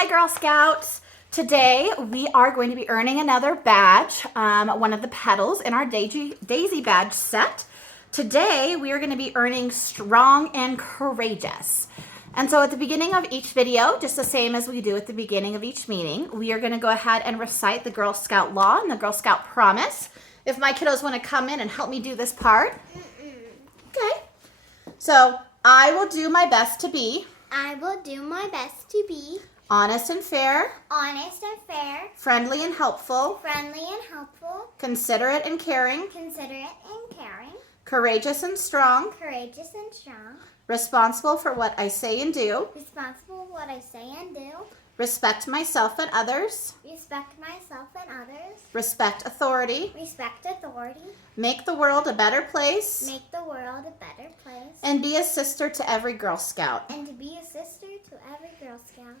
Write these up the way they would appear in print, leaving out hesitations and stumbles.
Hi, Girl Scouts. Today we are going to be earning another badge, one of the petals in our Daisy badge set. Today we are going to be earning Strong and Courageous. And so at the beginning of each video, just the same as we do at the beginning of each meeting, we are going to go ahead and recite the Girl Scout Law and the Girl Scout Promise. If my kiddos want to come in and help me do this part. Okay. So I will do my best to be. I will do my best to be Honest and fair. honest and fair, Friendly and helpful. friendly and helpful, Considerate and caring. considerate and caring, Courageous and strong. courageous and strong, Responsible for what I say and do. responsible for what I say and do, Respect myself and others. respect myself and others, Respect authority. respect authority, Make the world a better place. make the world a better place, And be a sister to every Girl Scout. and to be a sister to every Girl Scout.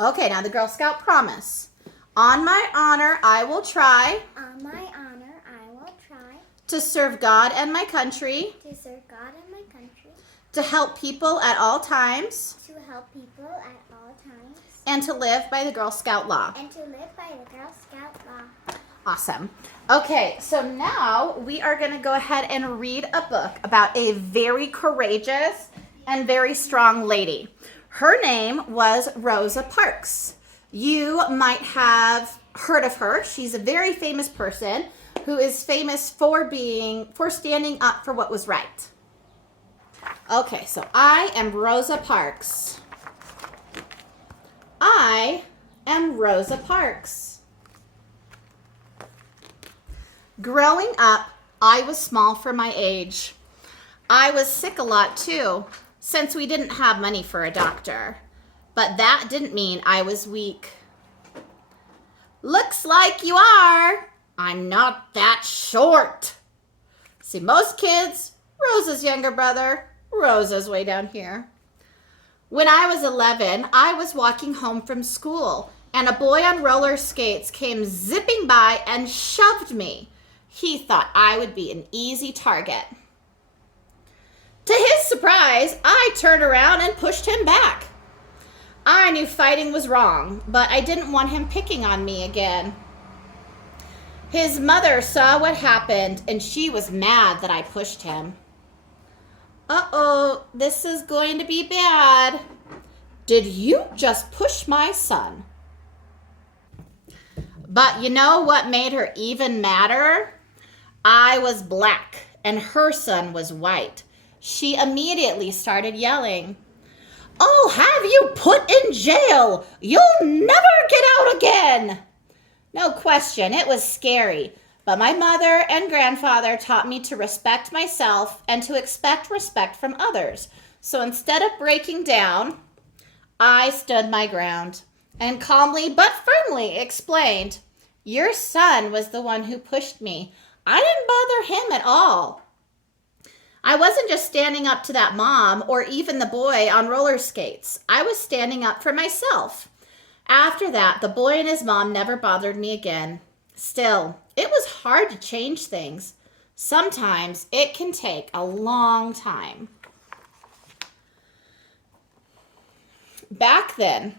Okay, now the Girl Scout Promise. On my honor, I will try On my honor, I will try to serve God and my country, to serve God and my country, to help people at all times, to help people at all times, and to live by the Girl Scout Law. and to live by the Girl Scout law. Awesome. Okay, so now we are going to go ahead and read a book about a very courageous and very strong lady. Her name was Rosa Parks. You might have heard of her. She's a very famous person who is famous for standing up for what was right. Okay, so I am Rosa Parks. I am Rosa Parks. Growing up, I was small for my age. I was sick a lot too, since we didn't have money for a doctor. But that didn't mean I was weak. Looks like you are. I'm not that short. See, most kids, Rosa's younger brother, Rosa's way down here. When I was 11, I was walking home from school, and a boy on roller skates came zipping by and shoved me. He thought I would be an easy target. To his surprise, I turned around and pushed him back. I knew fighting was wrong, but I didn't want him picking on me again. His mother saw what happened, and she was mad that I pushed him. Uh-oh, this is going to be bad. Did you just push my son? But you know what made her even madder? I was black, and her son was white. She immediately started yelling, "I'll have you put in jail! You'll never get out again!" No question, it was scary, but my mother and grandfather taught me to respect myself and to expect respect from others. So instead of breaking down, I stood my ground and calmly but firmly explained, "Your son was the one who pushed me. I didn't bother him at all." I wasn't just standing up to that mom or even the boy on roller skates. I was standing up for myself. After that, the boy and his mom never bothered me again. Still, it was hard to change things. Sometimes it can take a long time. Back then,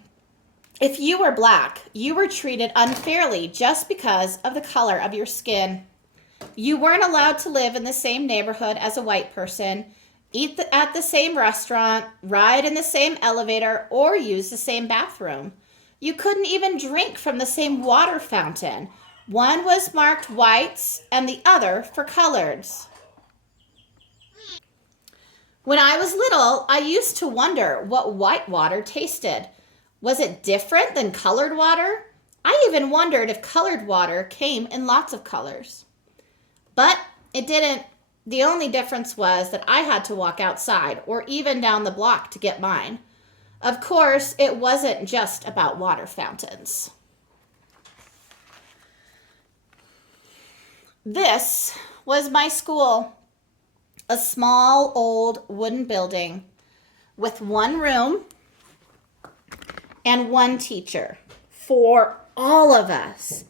if you were black, you were treated unfairly just because of the color of your skin. You weren't allowed to live in the same neighborhood as a white person, eat at the same restaurant, ride in the same elevator, or use the same bathroom. You couldn't even drink from the same water fountain. One was marked whites and the other for coloreds. When I was little, I used to wonder what white water tasted. Was it different than colored water? I even wondered if colored water came in lots of colors. But it didn't. The only difference was that I had to walk outside or even down the block to get mine. Of course, it wasn't just about water fountains. This was my school, a small old wooden building with one room and one teacher for all of us.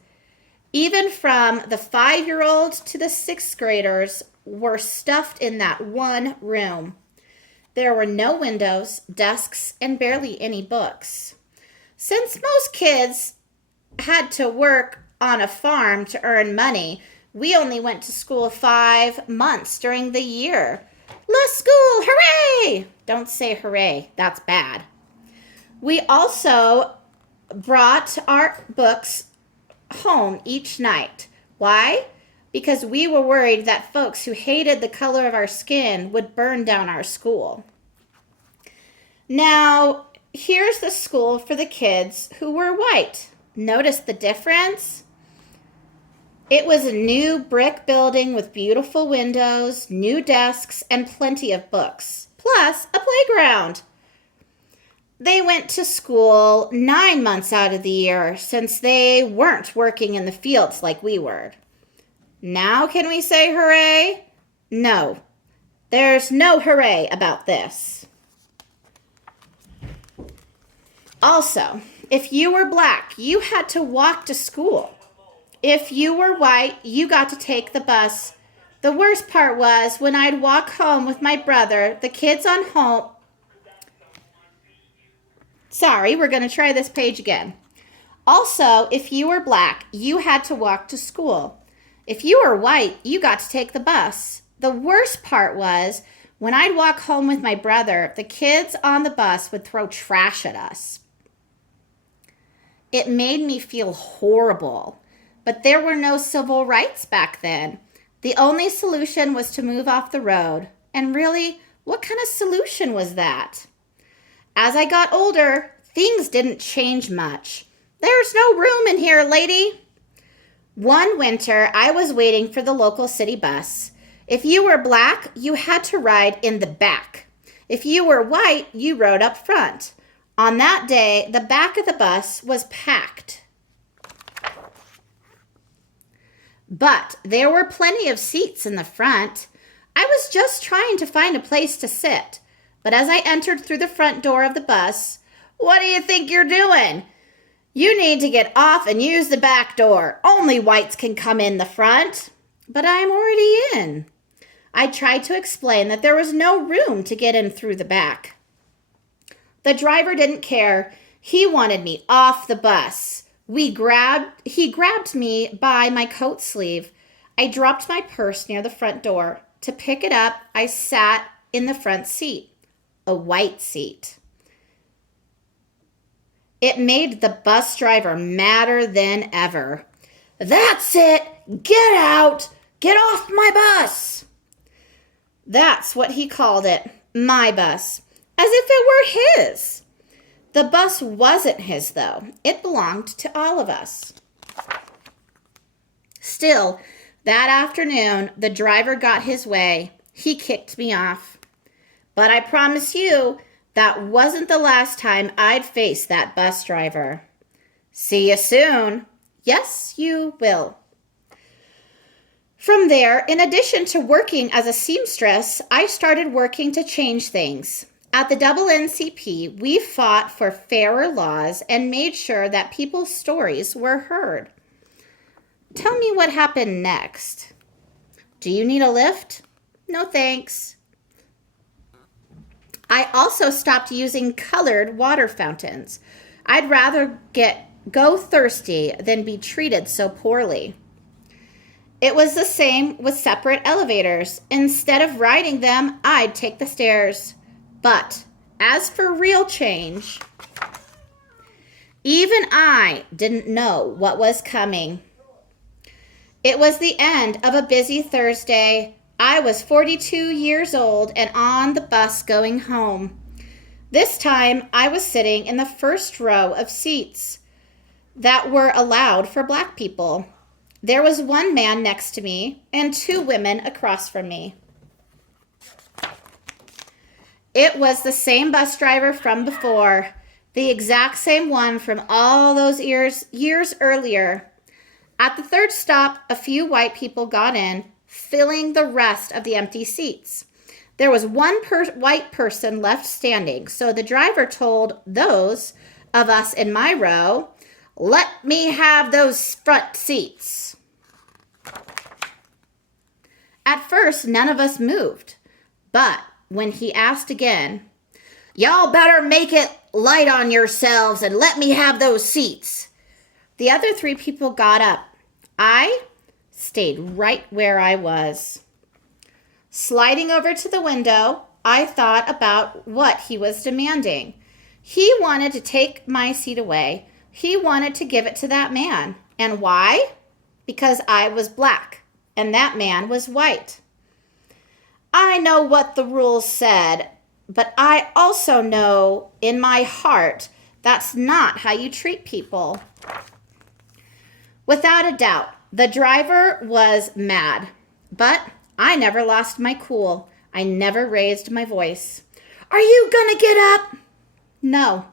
Even from the 5-year-old to the 6th graders were stuffed in that one room. There were no windows, desks, and barely any books. Since most kids had to work on a farm to earn money, we only went to school 5 months during the year. Less school, hooray! Don't say hooray, that's bad. We also brought our books home each night. Why? Because we were worried that folks who hated the color of our skin would burn down our school. Now, here's the school for the kids who were white. Notice the difference? It was a new brick building with beautiful windows, new desks, and plenty of books, plus a playground. They went to school 9 months out of the year since they weren't working in the fields like we were. Now can we say hooray? No, there's no hooray about this. Also, if you were black, you had to walk to school. If you were white, you got to take the bus. The worst part was when I'd walk home with my brother, the kids on home. Sorry, we're going to try this page again. Also, if you were black, you had to walk to school. If you were white, you got to take the bus. The worst part was when I'd walk home with my brother, the kids on the bus would throw trash at us. It made me feel horrible, but there were no civil rights back then. The only solution was to move off the road. And really, what kind of solution was that? As I got older, things didn't change much. There's no room in here, lady. One winter, I was waiting for the local city bus. If you were black, you had to ride in the back. If you were white, you rode up front. On that day, the back of the bus was packed. But there were plenty of seats in the front. I was just trying to find a place to sit. But as I entered through the front door of the bus, what do you think you're doing? You need to get off and use the back door. Only whites can come in the front. But I'm already in. I tried to explain that there was no room to get in through the back. The driver didn't care. He wanted me off the bus. He grabbed me by my coat sleeve. I dropped my purse near the front door. To pick it up, I sat in the front seat, a white seat. It made the bus driver madder than ever. That's it! Get out! Get off my bus! That's what he called it, my bus, as if it were his. The bus wasn't his, though. It belonged to all of us. Still, that afternoon, the driver got his way. He kicked me off. But I promise you, that wasn't the last time I'd face that bus driver. See you soon. Yes, you will. From there, in addition to working as a seamstress, I started working to change things. At the NCP, we fought for fairer laws and made sure that people's stories were heard. Tell me what happened next. Do you need a lift? No thanks. I also stopped using colored water fountains. I'd rather go thirsty than be treated so poorly. It was the same with separate elevators. Instead of riding them, I'd take the stairs. But as for real change, even I didn't know what was coming. It was the end of a busy Thursday. I was 42 years old and on the bus going home. This time, I was sitting in the first row of seats that were allowed for black people. There was one man next to me and 2 women across from me. It was the same bus driver from before, the exact same one from all those years earlier. At the third stop, a few white people got in, filling the rest of the empty seats. There was one white person left standing, so the driver told those of us in my row, "Let me have those front seats." At first, none of us moved, but when he asked again, "Y'all better make it light on yourselves and let me have those seats. The other 3 people got up. I stayed right where I was. Sliding over to the window, I thought about what he was demanding. He wanted to take my seat away. He wanted to give it to that man. And why? Because I was black and that man was white. I know what the rules said, but I also know in my heart that's not how you treat people. Without a doubt, the driver was mad, but I never lost my cool. I never raised my voice. Are you gonna get up? No.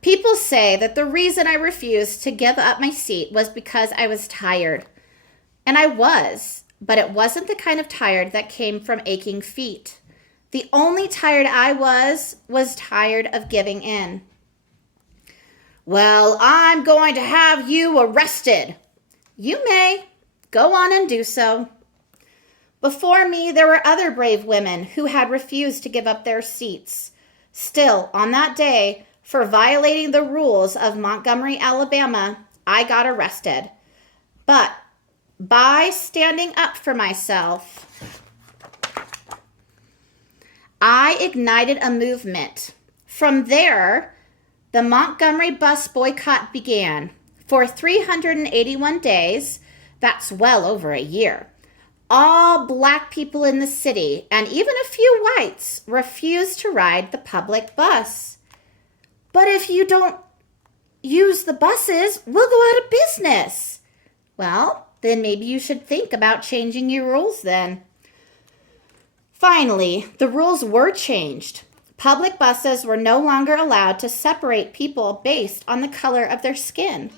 People say that the reason I refused to give up my seat was because I was tired. And I was, but it wasn't the kind of tired that came from aching feet. The only tired I was tired of giving in. Well, I'm going to have you arrested. You may. Go on and do so. Before me, there were other brave women who had refused to give up their seats. Still, on that day, for violating the rules of Montgomery, Alabama, I got arrested. But by standing up for myself, I ignited a movement. From there, the Montgomery bus boycott began. For 381 days, that's well over a year, all black people in the city, and even a few whites, refused to ride the public bus. But if you don't use the buses, we'll go out of business. Well, then maybe you should think about changing your rules then. Finally, the rules were changed. Public buses were no longer allowed to separate people based on the color of their skin.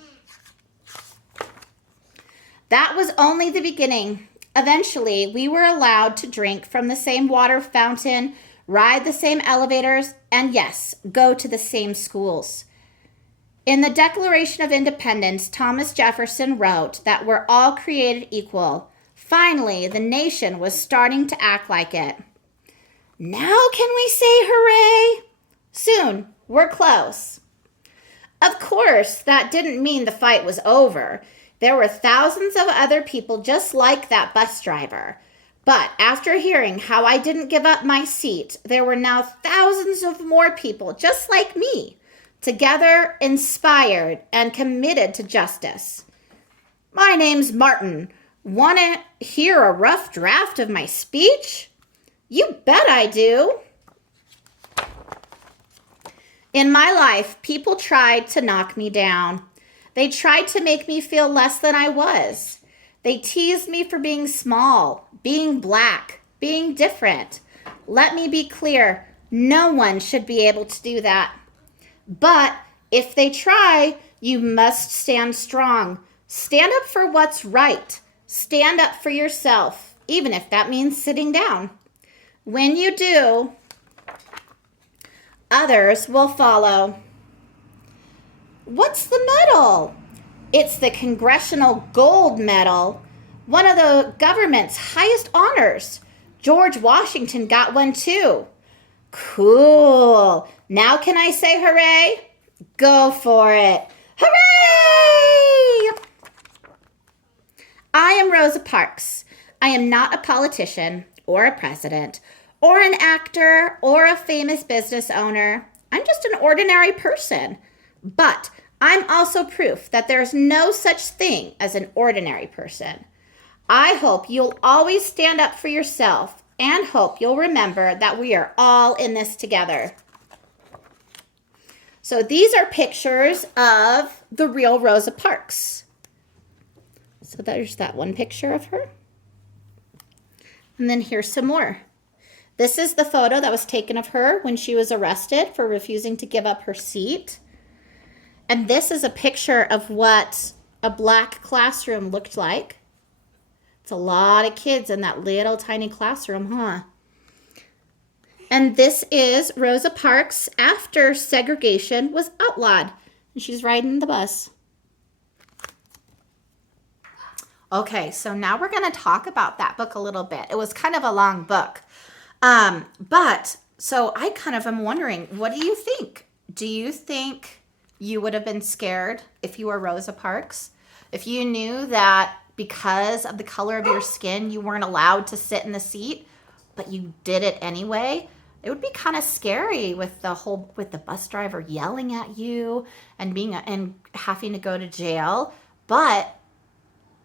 That was only the beginning. Eventually, we were allowed to drink from the same water fountain, ride the same elevators, and yes, go to the same schools. In the Declaration of Independence, Thomas Jefferson wrote that we're all created equal. Finally, the nation was starting to act like it. Now can we say hooray? Soon, we're close. Of course, that didn't mean the fight was over. There were thousands of other people just like that bus driver. But after hearing how I didn't give up my seat, there were now thousands of more people just like me, together, inspired, and committed to justice. My name's Martin. Want to hear a rough draft of my speech? You bet I do. In my life, people tried to knock me down. They tried to make me feel less than I was. They teased me for being small, being black, being different. Let me be clear, no one should be able to do that. But if they try, you must stand strong. Stand up for what's right. Stand up for yourself, even if that means sitting down. When you do, others will follow. What's the medal? It's the Congressional Gold Medal, one of the government's highest honors. George Washington got one too. Cool. Now can I say hooray? Go for it. Hooray! I am Rosa Parks. I am not a politician or a president or an actor or a famous business owner. I'm just an ordinary person. But I'm also proof that there's no such thing as an ordinary person. I hope you'll always stand up for yourself and hope you'll remember that we are all in this together. So these are pictures of the real Rosa Parks. So there's that one picture of her. And then here's some more. This is the photo that was taken of her when she was arrested for refusing to give up her seat. And this is a picture of what a black classroom looked like. It's a lot of kids in that little tiny classroom, huh? And this is Rosa Parks after segregation was outlawed. And she's riding the bus. Okay, so now we're going to talk about that book a little bit. It was kind of a long book. But So I kind of am wondering, what do you think? Do you think you would have been scared if you were Rosa Parks? If you knew that because of the color of your skin, you weren't allowed to sit in the seat, but you did it anyway? It would be kind of scary with the bus driver yelling at you and and having to go to jail. But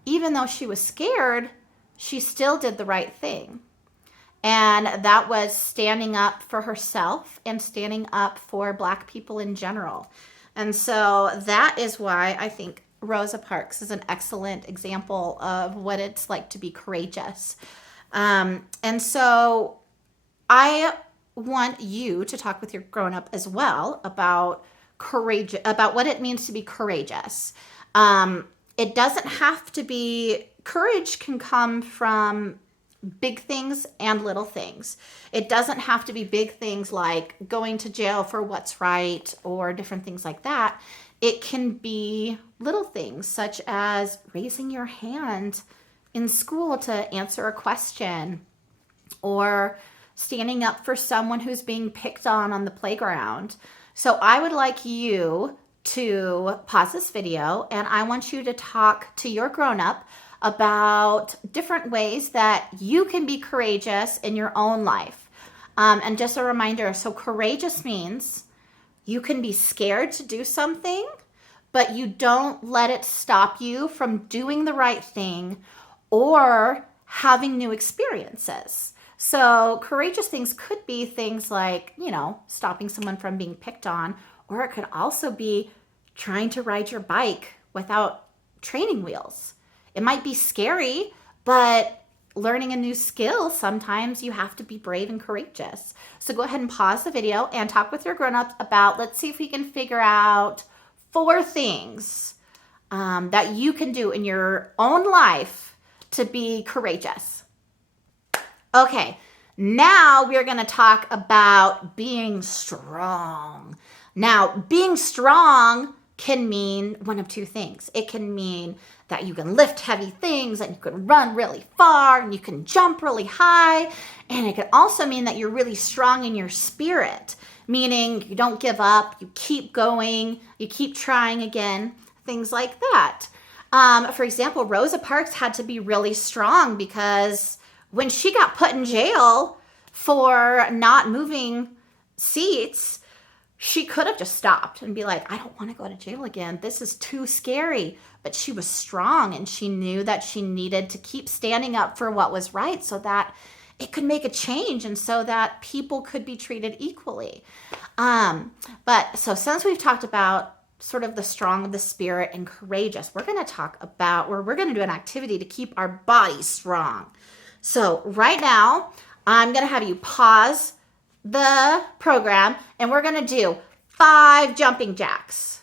even though she was scared, she still did the right thing. And that was standing up for herself and standing up for Black people in general. And so that is why I think Rosa Parks is an excellent example of what it's like to be courageous. And so I want you to talk with your grown-up as well about courage, about what it means to be courageous. It doesn't have to be, courage can come from big things and little things. It doesn't have to be big things like going to jail for what's right or different things like that. It can be little things such as raising your hand in school to answer a question, or standing up for someone who's being picked on the playground. So I would like you to pause this video and I want you to talk to your grown-up about different ways that you can be courageous in your own life. And just a reminder, so courageous means you can be scared to do something, but you don't let it stop you from doing the right thing or having new experiences. So courageous things could be things like, stopping someone from being picked on, or it could also be trying to ride your bike without training wheels. It might be scary, but learning a new skill, sometimes you have to be brave and courageous. So go ahead and pause the video and talk with your grown-ups about, let's see if we can figure out 4 things that you can do in your own life to be courageous. Okay, now we're going to talk about being strong. Now, being strong can mean one of 2 things. It can mean that you can lift heavy things and you can run really far and you can jump really high. And it can also mean that you're really strong in your spirit, meaning you don't give up, you keep going, you keep trying again, things like that. For example, Rosa Parks had to be really strong because when she got put in jail for not moving seats, she could have just stopped and be like, I don't want to go to jail again. This is too scary. But she was strong and she knew that she needed to keep standing up for what was right so that it could make a change and so that people could be treated equally. But so since we've talked about sort of the strong of the spirit and courageous, we're going to do an activity to keep our bodies strong. So right now, I'm going to have you pause the program and we're going to do 5 jumping jacks.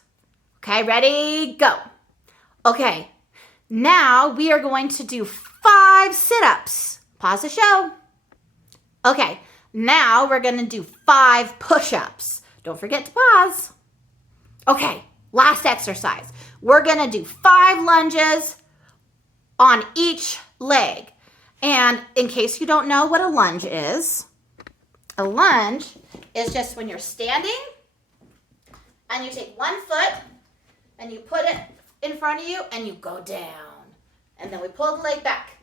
Okay, ready? Go. Okay, now we are going to do 5 sit-ups. Pause the show. Okay, now we're going to do 5 push-ups. Don't forget to pause. Okay, last exercise. We're going to do 5 lunges on each leg. And in case you don't know what a lunge is just when you're standing and you take one foot and you put it in front of you and you go down. And then we pull the leg back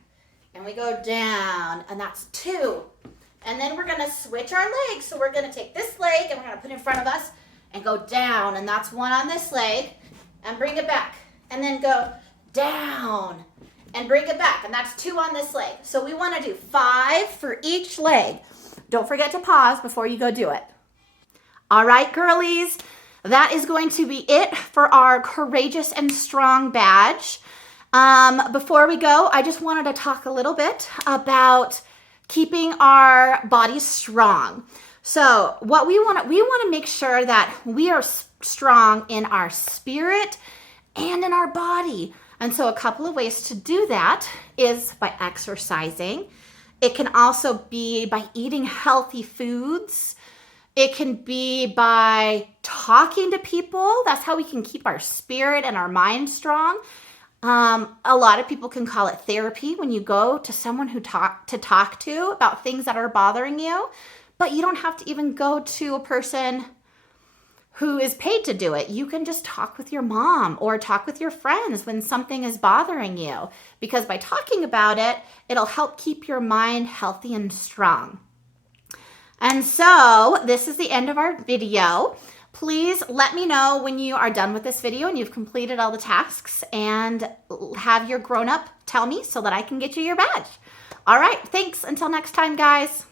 and we go down, and that's 2. And then we're going to switch our legs. So we're going to take this leg and we're going to put it in front of us and go down, and that's 1 on this leg, and bring it back. And then go down and bring it back, and that's 2 on this leg. So we want to do 5 for each leg. Don't forget to pause before you go do it. All right, girlies, that is going to be it for our Courageous and Strong badge. Before we go, I just wanted to talk a little bit about keeping our bodies strong. So what we want to make sure that we are strong in our spirit and in our body. And so a couple of ways to do that is by exercising. It can also be by eating healthy foods. It can be by talking to people. That's how we can keep our spirit and our mind strong. A lot of people can call it therapy when you go to someone to talk to about things that are bothering you. But you don't have to even go to a person who is paid to do it. You can just talk with your mom or talk with your friends when something is bothering you, because by talking about it, it'll help keep your mind healthy and strong. And so this is the end of our video. Please let me know when you are done with this video and you've completed all the tasks, and have your grown-up tell me so that I can get you your badge. All right, thanks. Until next time, guys.